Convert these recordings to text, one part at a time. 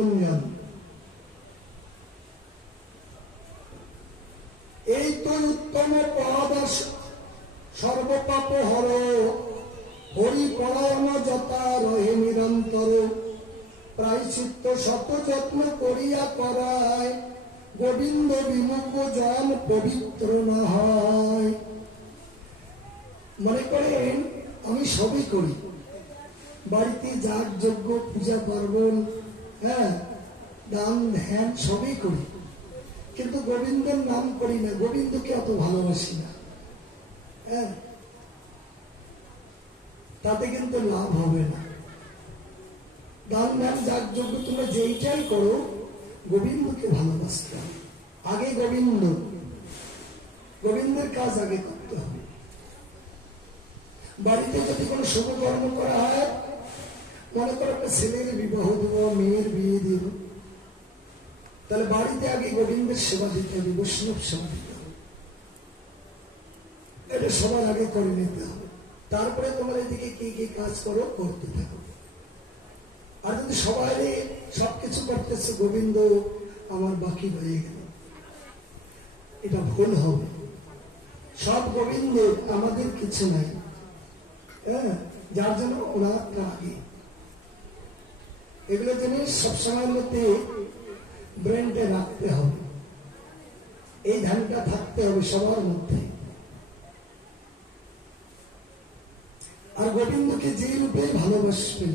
কুঞ্জন। এই তো উত্তম পদ সর্বপাপ হর, হরি পরায়ণ যথা রহে নিরন্তর, প্রায়শ্চিত্ত শত যত্ন করিয়া করায়, গোবিন্দ বিমুখ জন পবিত্র না হয়। মনে করেন আমি সবই করি, বাড়িতে যাগ যজ্ঞ পূজা পার্বণ, হ্যাঁ, দান ধ্যান সবই করি, কিন্তু গোবিন্দের নাম করি না, গোবিন্দকে অত ভালোবাসি না, হ্যাঁ, তাতে কিন্তু লাভ হবে না। দান ধ্যান যাগ যজ্ঞ তোমরা যেইটাই করো, গোবিন্দকে ভালোবাসতে হবে। আগে গোবিন্দের কাজ আগে করতে হবে। বাড়িতে যদি কোনো শুভ কর্ম করা হয়, মনে করো একটা ছেলের বিবাহ দেব, মেয়ের বিয়ে দেব, তাহলে বাড়িতে আগে গোবিন্দের সেবা দিতে হবে, বৈষ্ণব সেবা দিতে হবে, এটা সবার আগে করে নিতে হবে। তারপরে তোমার এদিকে কি কি কাজ করো করতে থাকো। আর যদি সবাই সবকিছু করতেছে, গোবিন্দ আমার বাকি রয়ে গেল, এটা ভুল হবে। সব গোবিন্দ, আমাদের কিছু নাই, হ্যাঁ, যার জন্য ওরা আগে। এগুলো জিনিস সবসময়ের মধ্যে ব্রেনটে রাখতে হবে, এই ধ্যানটা থাকতে হবে সবার মধ্যে। আর গোবিন্দকে যে রূপে ভালোবাসবে,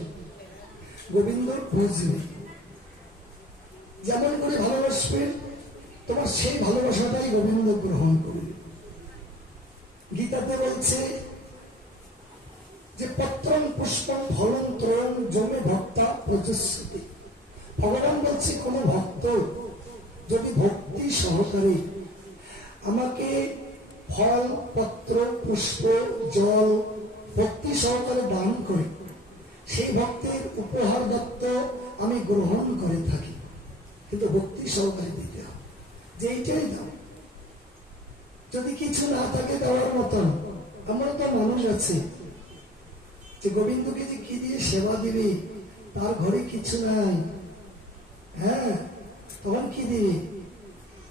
গোবিন্দ বুঝবে, যেমন করে ভালোবাসবে তোমার সেই ভালোবাসাটাই গোবিন্দ গ্রহণ করবে। গীতাতে বলছে যে পত্রং পুষ্পং ফলং ত্রয়ং জমে ভক্তা প্রচস্যতি। ভগবান বলছে কোন ভক্ত যদি ভক্তি সহকারে আমাকে ফল, পত্র, পুষ্প, জল ভক্তি সহকারে দান করে, সেই ভক্তের উপহার দত্ত আমি গ্রহণ করে থাকি, কিন্তু ভক্তি সহকারে দিতে হবে, যে এইটাই দাও। যদি কিছু না থাকে দেওয়ার মতন, আমার তো মানুষ আছে যে গোবিন্দকে যে কি দিয়ে সেবা দিবি, তার ঘরে কিছু নাই, হ্যাঁ, তখন কি দিবি?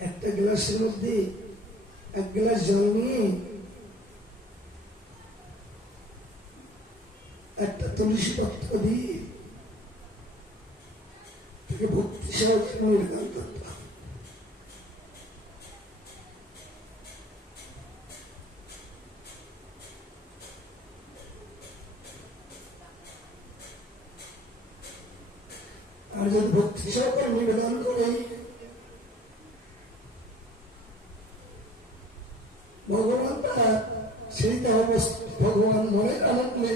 একটা গ্লাসের মধ্যে এক গ্লাস জল নিয়ে একটা তুলসী পত্র দিয়ে তাকে ভক্তি সহকারে নিবেদন করতে হবে। আর যদি ভক্তি সহকারে নিবেদন করে ভগবান তার সেইটা অবস্থা ভগবান মনের আনন্দে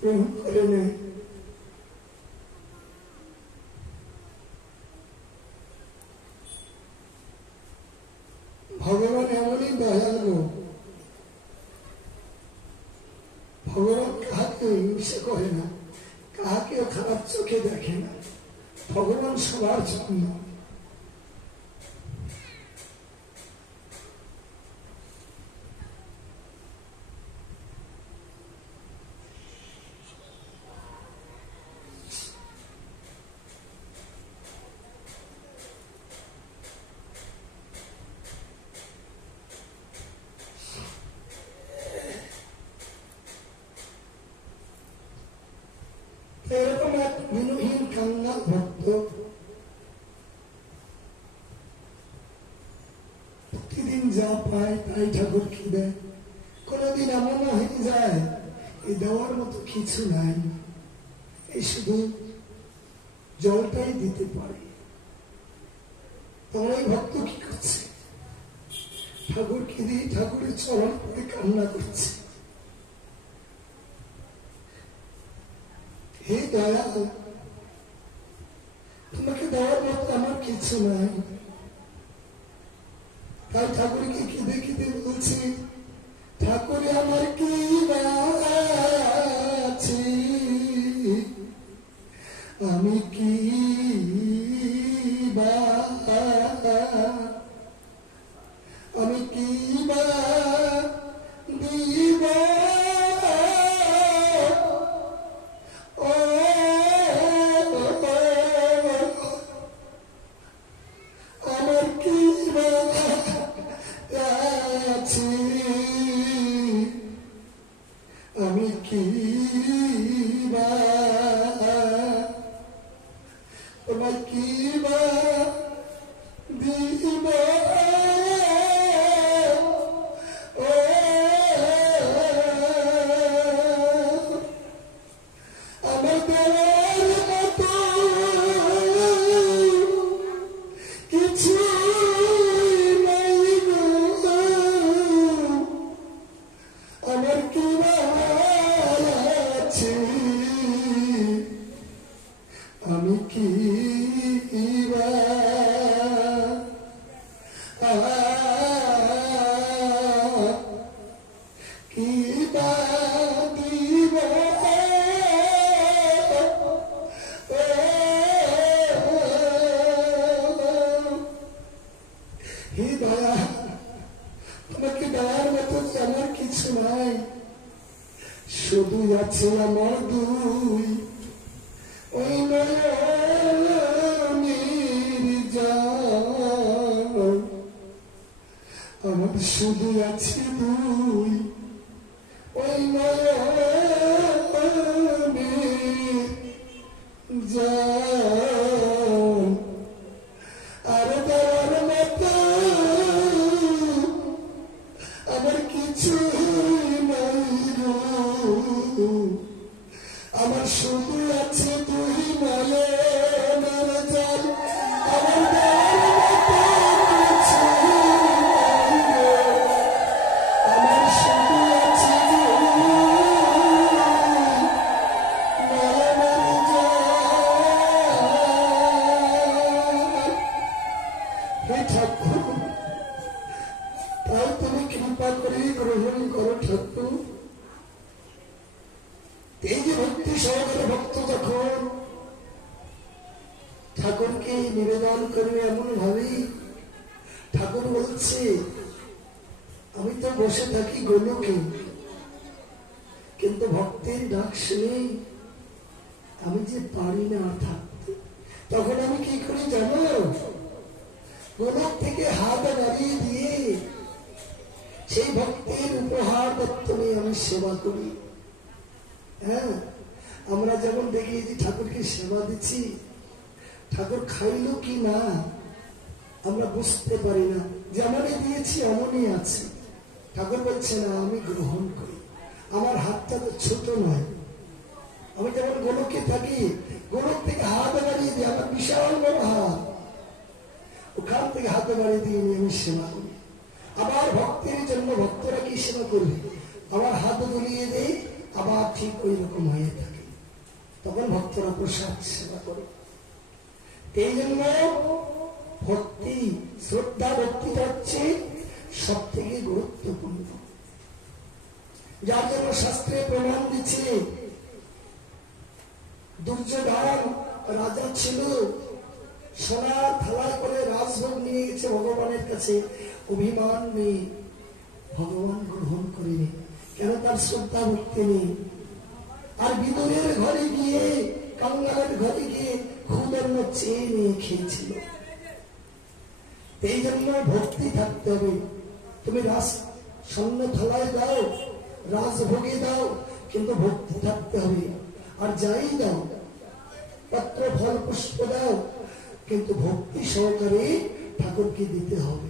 গ্রহণ করে নেয়। ভগবান এমনই দয়ালু, ভগবান কাহাকে হিংসা করে না, কাহাকেও খারাপ চোখে দেখে না, ভগবান সবার জন্য। এরকম এক বিনুহীন কাঙ্গাল ভক্ত প্রতিদিন যা পায় তাই ঠাকুরকে দেয়। কোনদিন এমন হয়ে যায় এই দেওয়ার মতো কিছু নাই, এই শুধু জলটাই দিতে পারে। তোমার এই ভক্ত কি করছে? ঠাকুরকে দিয়ে ঠাকুরের চরণ করে কান্না করছে, হে দয়াল, তোমাকে দেওয়ার মতো আমার কিছু নাই। তাই ঠাকুরকে কেঁদে কেঁদে বলছি, ঠাকুর আমার কি আছে, আমি কি আমি কি দিব, ও আমি কি তোমাকে দেওয়ার মতো আমার কিছু নাই, শুধু আছে আমার দুই ওই নয়নের জল। আমার শুধু আছে দুই ওই নয়নের জল। আর দেওয়ার মতো আমার কিছু নাই গো, আমার শুধু আছে দুই নয়নের জল। আমার দেওয়ার মতো গ্রহণ করো ঠাকুর। এই যে ভক্তি সহকারে ভক্ত যখন ঠাকুরকে নিবেদন করবে এমন ভাবেই ঠাকুর বলছে, আমি তো বসে থাকি গোলকে, কিন্তু ভক্তের ডাক শুনে আমি যে পারি না থাকতে, তখন আমি কি করি জানো? গোলক থেকে হাত বাড়িয়ে দিয়ে সেই ভক্তের উপহার দত্তনে আমি সেবা করি। হ্যাঁ, আমরা যেমন দেখি যে ঠাকুরকে সেবা দিচ্ছি, ঠাকুর খাইলো কি না আমরা বুঝতে পারি না, যেমনই দিয়েছি এমনই আছে। ঠাকুর বলছে না, আমি গ্রহণ করি। আমার হাতটা তো ছোট নয়, আমি যেমন গোলকে থাকি, গোলক থেকে হাত বাড়িয়ে দিই, আমার বিশাল বড় হাত, ওখান থেকে হাতে বাড়িয়ে দিয়ে নিয়ে আমি সেবা করি। আবার ভক্তের জন্য ভক্তরা কি সেবা করবে, আবার হাত দুলিয়ে দেয়, আবার ঠিক ওই রকম হয়ে থাকে, তখন ভক্তরা প্রসাদ সেবা করে। এই জন্য ভক্তি, শ্রদ্ধা ভক্তিটা হচ্ছে সব থেকে গুরুত্বপূর্ণ, যার জন্য শাস্ত্রে প্রমাণ দিচ্ছে। দুর্যোধন রাজা ছিল, সোনার থালায় করে রাজভোগ নিয়ে গেছে ভগবানের কাছে, অভিমান নেই, ভগবান গ্রহণ করেনি, কেন? তার শ্রদ্ধা ভক্তি নেই। আর বিদুরের ঘরে গিয়ে, কাঙ্গালের ঘরে গিয়ে ক্ষুদর্ণ চেয়ে নিয়ে খেয়েছিল। এই জন্য ভক্তি থাকতে হবে। তুমি রাজ স্বর্ণ থালায় দাও, রাজভোগে দাও, কিন্তু ভক্তি থাকতে হবে। আর যাই দাও, পত্র ফল পুষ্প দাও, কিন্তু ভক্তি সহকারে ঠাকুরকে দিতে হবে।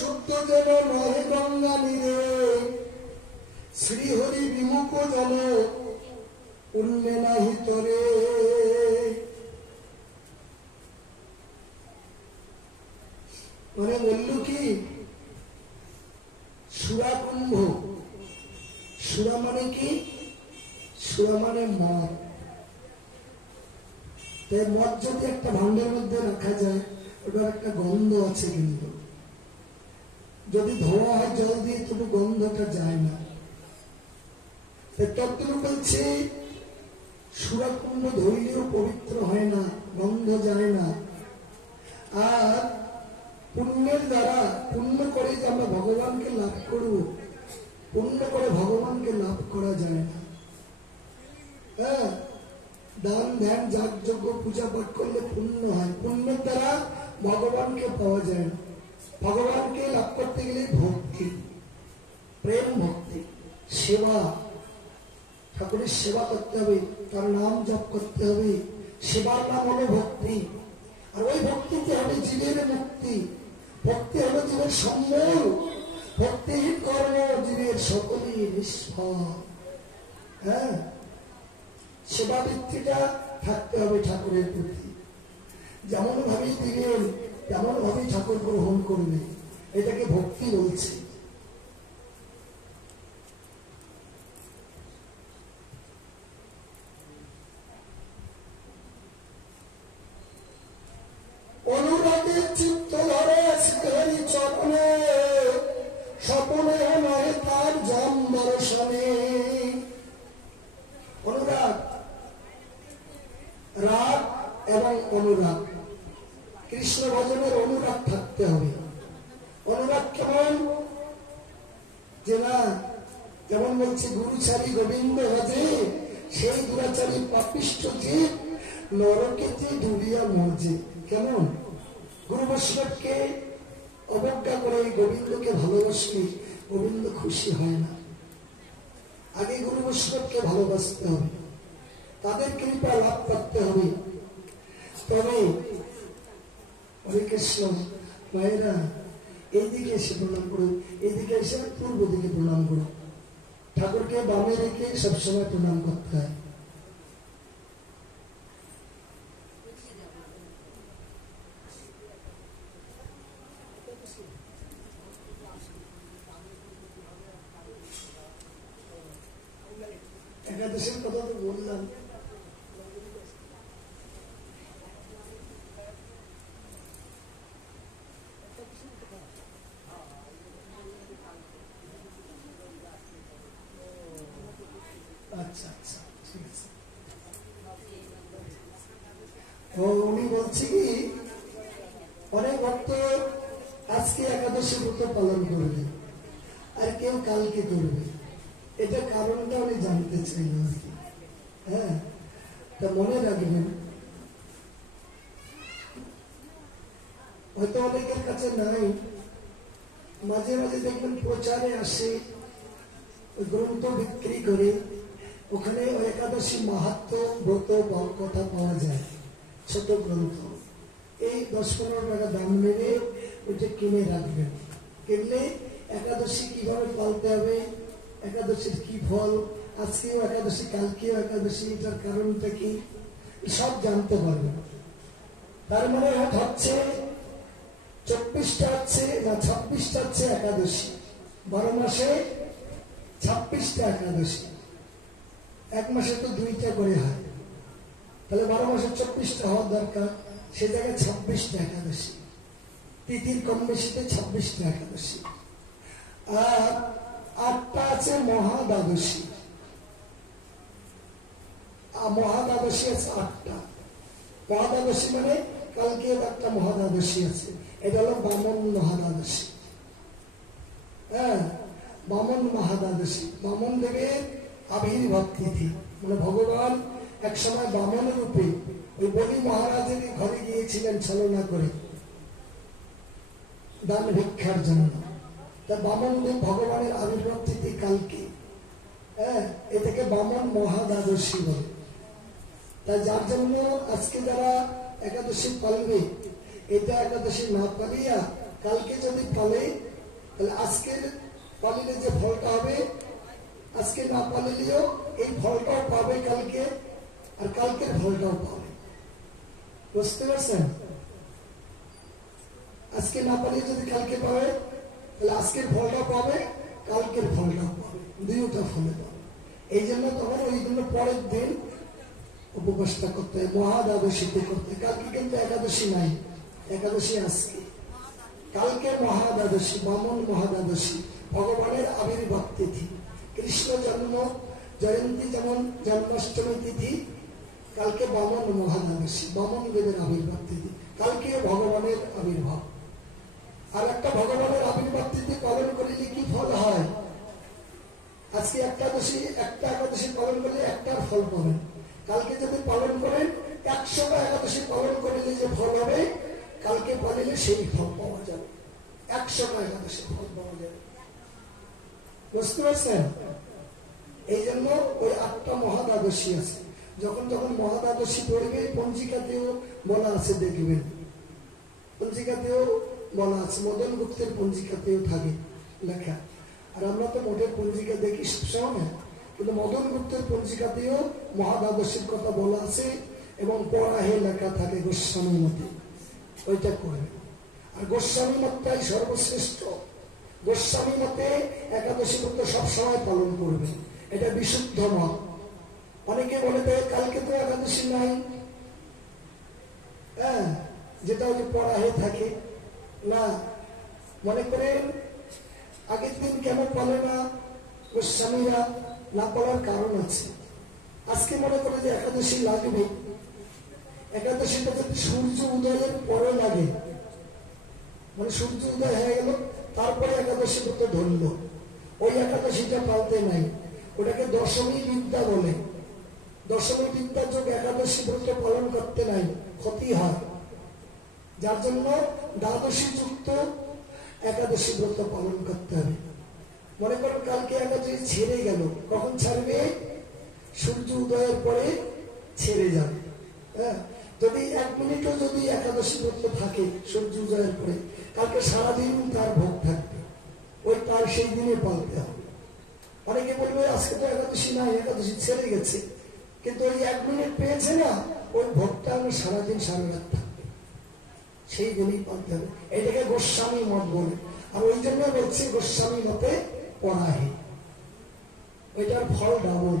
শুদ্ধ যেন নহে গঙ্গা নীরে, শ্রীহরি বিমুখ জন উল্লে নাহি তরে। মানে বলল কি, সুরা কুম্ভ, সুরা মানে কি? সুরা মানে মদ। তাই মদ যদি একটা ভাণ্ডের মধ্যে রাখা যায়, ওটার একটা গন্ধ আছে, কিন্তু যদি ধোয়া হয় জল দিয়ে, তবু গন্ধটা যায় না। তত্ত্ব বলছে সুরাকুণ্ড ধরলেও পবিত্র হয় না, গন্ধ যায় না। আর পুণ্যের দ্বারা, পুণ্য করে যে আমরা ভগবানকে লাভ করব, পুণ্য করে ভগবানকে লাভ করা যায় না। হ্যাঁ, দান ধ্যান যাগযজ্ঞ পূজা পাঠ করলে পুণ্য হয়, পুণ্যের দ্বারা ভগবানকে পাওয়া যায় না। ভগবানকে লাভ করতে গেলে ভক্তি, প্রেম ভক্তি, সেবা, ঠাকুরের সেবা করতে হবে, তার নাম জপ করতে হবে। সেবার নাম হলো ভক্তি। আর ওই ভক্তিতে হবে জীবের মুক্তি, ভক্তি হলো জীবের সম্বল, ভক্তিহীন কর্ম জীবের সকলেই নিষ্ফল। হ্যাঁ, সেবা বৃত্তিটা থাকতে হবে ঠাকুরের প্রতি। যেমন ভাবেই দিবেন তেমন ভাবেই ঠাকুর গ্রহণ করবে, এটাকে ভক্তি বলছে। অনুরাগের চিত্ত ধরে শ্রীহরি চরণে, স্বপনে নয় তার জম দর্শনে। অনুরাগ, রাগ এবং অনুরাগ, কৃষ্ণ ভজনের অনুরাগ থাকতে হবে। অনুরাগ কেমন? যে না, যেমন বলছে গুরুচারী গোবিন্দ ভজে, সেই দুরাচারী পাপিষ্ঠ জীব নরকেতে ডুবিয়া মরছে। কেমন? গুরু বৈষ্ণবকে অবজ্ঞা করে গোবিন্দকে ভালোবাসলে গোবিন্দ খুশি হয় না। আগে গুরু বৈষ্ণবকে ভালোবাসতে হবে, তাদের কৃপা লাভ করতে হবে। তবে হরে কৃষ্ণ মায়েরা এইদিকে এসে প্রণাম করুন, এইদিকে এসে পূর্ব দিকে প্রণাম করুন। ঠাকুরকে বামে রেখে সবসময় প্রণাম করতে হয়। একাদশের কথা তো বললাম। আচ্ছা আচ্ছা, ঠিক আছে। উনি বলছি কি, অনেক ভক্ত আজকে একাদশী ব্রত পালন করবে আর কেউ কালকে করবে, এটা কারণটা উনি জানতে চাইলেন আর কি। হ্যাঁ, তা মনে রাখবেন, হয়তো অনেকের কাছে নাই, মাঝে মাঝে দেখবেন প্রচারে আসে, গ্রন্থ বিক্রি করে, ওখানে একাদশী মাহাত্ম ব্রত কথা পাওয়া যায়, ছোট গ্রন্থ। এই 10-15 টাকা দাম নেবে, ওইটা কিনে রাখবেন। কিনলে একাদশী কিভাবে পালতে হবে, একাদশীর কি ফল, আজকেও একাদশী কালকেও একাদশী, এটার কারণটা কি, সব জানতে পারবেন। তার মানে হচ্ছে 24টা হচ্ছে না 26টা হচ্ছে একাদশী, 12 মাসে 26টা একাদশী, এক মাসে তো 2টা করে হয়, তাহলে 12 মাসে 24টা হওয়ার দরকার, সে জায়গায় 26টা একাদশী, তিথির কম বেশিতে 26টা একাদশী। আর 8টা আছে মহাদ্বাদশী, মহাদ্বাদশী আছে 8টা। মহাদ্বাদশী মানে কালকে একটা মহাদ্বাদশী আছে, এটা হলো বামন মহাদ্বাদশী। হ্যাঁ, বামন মহাদ্বাদশী, বামন দেবের আবির্ভাব তিথি, মানে ভগবান এক সময় বামন রূপে ওই বলি মহারাজের ঘরে গিয়েছিলেন ছলনা করে দান ভিক্ষার জন্য। তা বামন দেব ভগবানের আবির্ভাব তিথি কালকে। হ্যাঁ, এটাকে বামন মহাদ্বাদশী বলে। তাই যার জন্য আজকে যারা একাদশী পালবে, এটা একাদশী না পালিয়া কালকে যদি পালে, তাহলে আজকের পালিলে যে ফলটা হবে, আজকে না পালিলেও এই ফলটাও পাবে কালকে, আর কালকের ফলটাও পাবে। বুঝতে পারছেন? আজকে না পালিয়ে যদি কালকে পাবে, তাহলে আজকের ফলটাও পাবে, কালকের ফলটাও পাবে, দুইটা ফলে পাবে। এই জন্য তখন ওই জন্য পরের দিন উপবাসটা করতে হয়, মহাদ্বাদশীতে করতে। কালকে কিন্তু একাদশী নাই, একাদশী আজকে। কালকে মহাদ্বাদশী, বামন মহাদ্বাদশী, ভগবানের আবির্ভাব তিথি। কৃষ্ণ জন্ম জয়ন্তী যেমন জন্মাষ্টমী তিথি, কালকে বামন মহাদ্বাদশী, বামন দেবের আবির্ভাব তিথি, কালকে ভগবানের আবির্ভাব। আর একটা ভগবানের আবির্ভাব তিথি পালন করিলে কি ফল হয়? আজকে একটা একাদশী পালন করলে একটার ফল পাবেন, কালকে যদি পালন করেন 100টা একাদশী পালন করিলে যে ফল হবে, কালকে পালিলে সেই ফল পাওয়া যাবে, 100টা একাদশী ফল পাওয়া যাবে। বুঝতে পারছেন? এই জন্য ওই 8টা মহাদ্বাদশী আছে। যখন যখন মহাদ্বাদশী পড়বে, পঞ্জিকাতেও বলা আছে, দেখবেন পঞ্জিকাতেও বলা আছে, মদন গুপ্তের পঞ্জিকাতেও থাকে লেখা। আর আমরা তো মোটের পঞ্জিকা দেখি সবসময় না, কিন্তু মদন গুপ্তের পঞ্জিকাতেও মহাদ্বাদশীর কথা বলা আছে এবং পড়াহে লেখা থাকে গোস্বামী মতে, ওইটা করবে। আর গোস্বামী মতটাই সর্বশ্রেষ্ঠ। গোস্বামী মতে একাদশী ব্রত সবসময় পালন করবে, এটা বিশুদ্ধ মত। অনেকে বলে দেয় কালকে তো একাদশী নাই, হ্যাঁ, যেটা ওই পড়াহে থাকে না। মনে করেন আগের দিন কেন পালে না গোস্বামীরা, না পালার কারণ আছে। আজকে মনে করে যে একাদশী লাগবে, একাদশীটা যদি সূর্য উদয়ের পরে লাগে, মানে সূর্য উদয় হয়ে গেল তারপরে একাদশী ব্রত ধরল, ওই একাদশীটা পালতে নাই, ওটাকে দশমী বিদ্যা বলে। দশমী বিদ্যার যোগ একাদশী ব্রত পালন করতে নাই, ক্ষতি হয়। যার জন্য দ্বাদশী যুক্ত একাদশী ব্রত পালন করতে হবে। মনে করেন কালকে একাদশী ছেড়ে গেল, কখন ছাড়বে? সূর্য উদয়ের পরে ছেড়ে যাবে। হ্যাঁ, যদি 1 মিনিটও যদি একাদশী ব্রত থাকে সূর্য উদয়ের পরে, কালকে সারাদিন তার ভোগ থাকবে, ওই তার সেই দিনে পালতে হবে। অনেকে বলবে আজকে তো একাদশী নাই, একাদশী ছেড়ে গেছে, কিন্তু ওই 1 মিনিট পেয়েছে না, ওই ভোগটা আমি সারাদিন সারা রাত থাকবে, সেই দিনই পালতে হবে। এটাকে গোস্বামী মত বলে। আর ওই জন্য বলছে গোস্বামী মতে পড়াহে, ওইটার ফল ডাবল।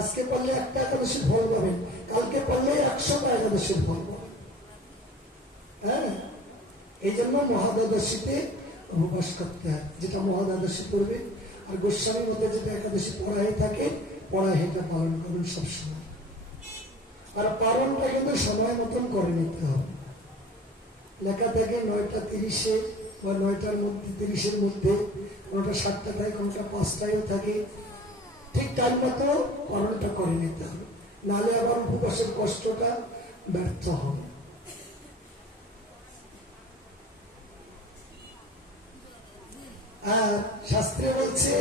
আজকে পারলে একটা একাদশীর ফল পাবেন, কালকে পারলে 100টা একাদশীর ফল পাবেন। হ্যাঁ, এই জন্য মহাদ্বাদশীতে উপবাস করতে হয়, যেটা মহাদ্বাদশী করবে। আর গোস্বামী মতে যেটা একাদশী পড়াহে থাকে, পড়াহেটা পালন করুন সবসময়। আর পালনটা কিন্তু সময় মতন করে নিতে হবে। লেখা থাকে 9টা 30-এ বা 9টার মধ্যে 30-এর মধ্যে, কোনটা 7টা থাকে, কোনটা 5টায়ও থাকে। ঠিক টাইম মতো পালনটা করে নিতে হবে, নাহলে আবার উপবাসের কষ্টটা ব্যর্থ হবে। আর শাস্ত্রে বলছে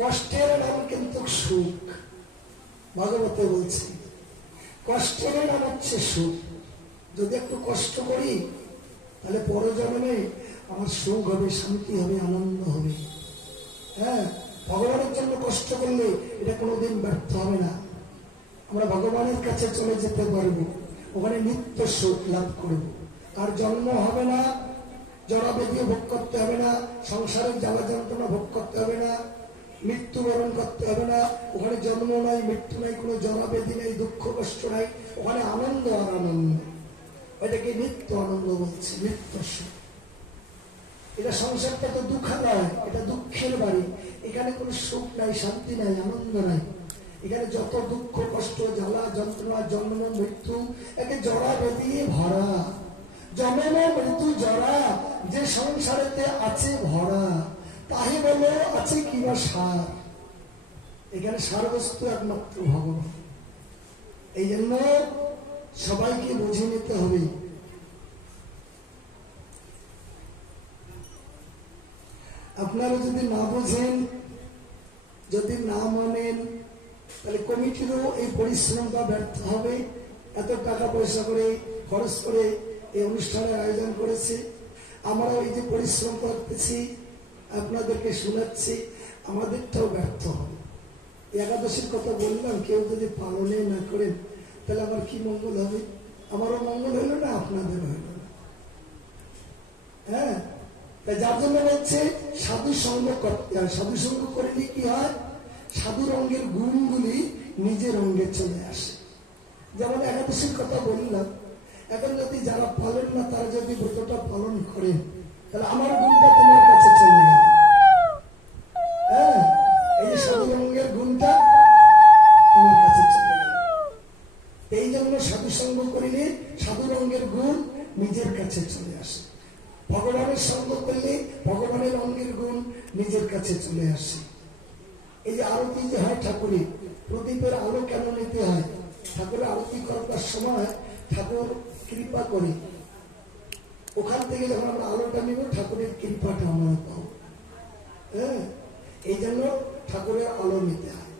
কষ্টের নাম কিন্তু সুখ। ভাগবতে বলছে কষ্টের নাম হচ্ছে সুখ। যদি একটু কষ্ট করি তাহলে পরজন্মে আমার সুখ হবে, শান্তি হবে, আনন্দ হবে। হ্যাঁ, ভগবানের জন্য কষ্ট করলে এটা কোনোদিন ব্যর্থ হবে না। আমরা ভগবানের কাছে চলে যেতে পারবো, ওখানে নিত্য সুখ লাভ করব। আর জন্ম হবে না, জরাবেদী ভোগ করতে হবে না, সংসারের জ্বালা যন্ত্রণা ভোগ করতে হবে না, মৃত্যুবরণ করতে হবে না। ওখানে জন্ম নাই, মৃত্যু নাই, কোনো জরাবেদী নেই, দুঃখ কষ্ট নাই, ওখানে আনন্দ আর আনন্দ। ওইটাকে নিত্য আনন্দ বলছে, নিত্য সুখ। এটা সংসারটা তো দুঃখালয়, এটা দুঃখের বাড়ি। এখানে কোনো সুখ নাই, শান্তি নাই, আনন্দ নাই। এখানে যত দুঃখ কষ্ট জ্বালা যন্ত্রণা, জন্ম মৃত্যু, একে জরা বেদিয়ে ভরা। জন্ম মৃত্যু জরা যে সংসারেতে আছে ভরা, তাই বলে আছে কিবা সার। এখানে সার বস্তু একমাত্র ভগবান। এই জন্য সবাইকে বুঝে নিতে হবে। আপনারা যদি না বোঝেন, যদি না মানেন, তাহলে কমিটিরও এই পরিশ্রমটা ব্যর্থ হবে। এত টাকা পয়সা করে খরচ করে এই অনুষ্ঠানের আয়োজন করেছে, আমরা এই যে পরিশ্রম করতেছি, আপনাদেরকে শোনাচ্ছি, আমাদেরটাও ব্যর্থ হবে। একাদশীর কথা বললাম, কেউ যদি পালনে না করেন তাহলে আমার কি মঙ্গল হবে? আমারও মঙ্গল হইল না, আপনাদের হইল না। হ্যাঁ, তাই যার জন্য হচ্ছে সাধু সঙ্গ করতে হয়। সাধু সঙ্গ করলে কি হয়? সাধুর অঙ্গের গুণগুলি নিজের অঙ্গে চলে আসে। যেমন একাদশীর কথা বললাম, এখন যদি যারা পালন না তারা যদি ব্রতটা পালন করেন, তাহলে আমার গুণটা তোমার কাছে চলে গেল। হ্যাঁ, এই যে সাধুর অঙ্গের গুণটা তোমার কাছে চলে গেল। এই জন্য সাধু সঙ্গ করিলে সাধুর অঙ্গের গুণ নিজের কাছে চলে আসে। ভগবানের সঙ্গ করলে ভগবানের অঙ্গের গুণ নিজের কাছে চলে আসে। এই যে আরতি যে হয় ঠাকুরের, প্রদীপের আলো কেন নিতে হয়? ঠাকুরের আরতি করবার সময় ঠাকুর কৃপা করে, ওখান থেকে যখন আমরা আলোটা নিব ঠাকুরের কৃপাটা আমরা পাবো। হ্যাঁ, এই জন্য ঠাকুরের আলো নিতে হয়।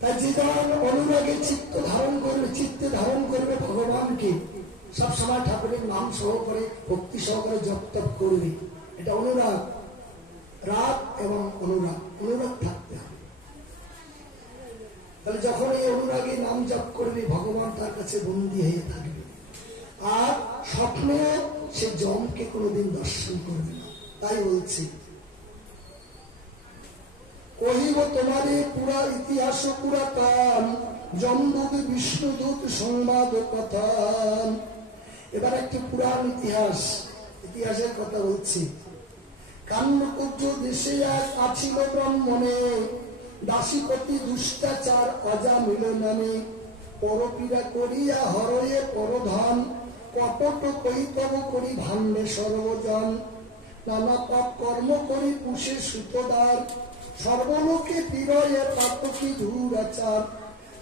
তাই যে যার অনুরাগে চিত্তে ধারণ করবে ভগবানকে, সবসময় ঠাকুরের নাম সহকারে ভক্তি সহকারে জপ তপ করবে, এটা অনুরাগ। রাগ এবং অনুরাগ থাকতে হবে। তাহলে যখন এই অনুরাগে নাম জপ করবে, ভগবান তার কাছে বন্দী হয়ে থাকবে। আর স্বপ্নে সে যমকে কোনোদিন দর্শন করবে না। তাই বলছি, কহিব তোমারে পুরা ইতিহাস পুরাতন, যমদূত বিষ্ণুদূত সংবাদ কথা। এবার একটি পুরাণ ইতিহাসের কথা বলছি। কান্নকুব্জ দেশে এক আছিল ব্রাহ্মণে, দাসীপতি দুষ্টাচার অজামিল নামে। পরপীড়া করিয়া হরয়ে পরধান, কপট কৈতব করি ভান্ডে সর্বজন। নানা পাপ কর্ম করি পুষে সুতদার, সর্বলোকে পীড়য়ে পাতকি দুরাচার।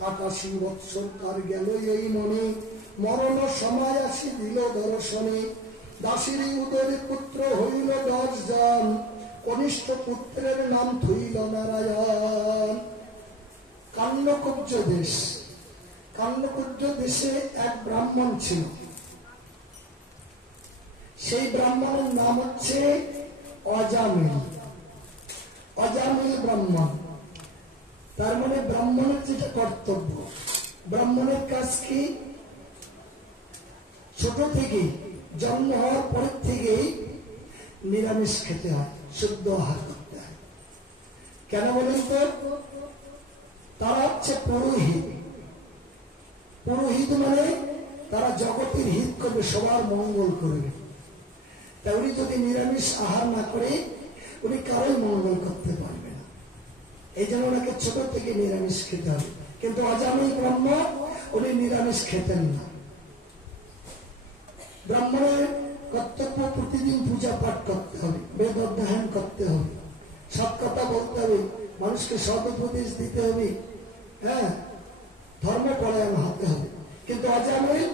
৮৮ বৎসর তার গেল এই মনে, মরণ সময় আসি দিল দর্শনে। দাসীর উদরে পুত্র হইল ১০ জন, কনিষ্ঠ পুত্রের নাম থইল নারায়ণ। কান্নকুব্জ দেশে এক ব্রাহ্মণ ছিল। সেই ব্রাহ্মণের নাম হচ্ছে অজামিল ব্রাহ্মণ। তার মানে ব্রাহ্মণের যেটা কর্তব্য, ব্রাহ্মণের কাজ কি? ছোট থেকে জন্ম হওয়ার পর থেকেই নিরামিষ খেতে হয়, শুদ্ধ আহার করতে হয়। কেন বলেন তো? তারা হচ্ছে পুরোহিত মানে তারা জগতের হিত করবে, সবার মঙ্গল করবে। তাই উনি যদি নিরামিষ আহার না করে, উনি কারোই মঙ্গল করতে পারবে না। এই জন্য ওনাকে ছোট থেকে নিরামিষ খেতে হবে। কিন্তু অজামিল ব্রাহ্মণ উনি নিরামিষ খেতেন না। ব্রাহ্মণের কর্তব্য প্রতিদিন পূজা পাঠ করতে হবে, বেদ অধ্যয়ন করতে হবে, সৎ কথা বলতে হবে, মানুষকে সৎ উপদেশ দিতে হবে, হ্যাঁ, ধর্ম পরায়ণ হতে হবে। কিন্তু অজামিল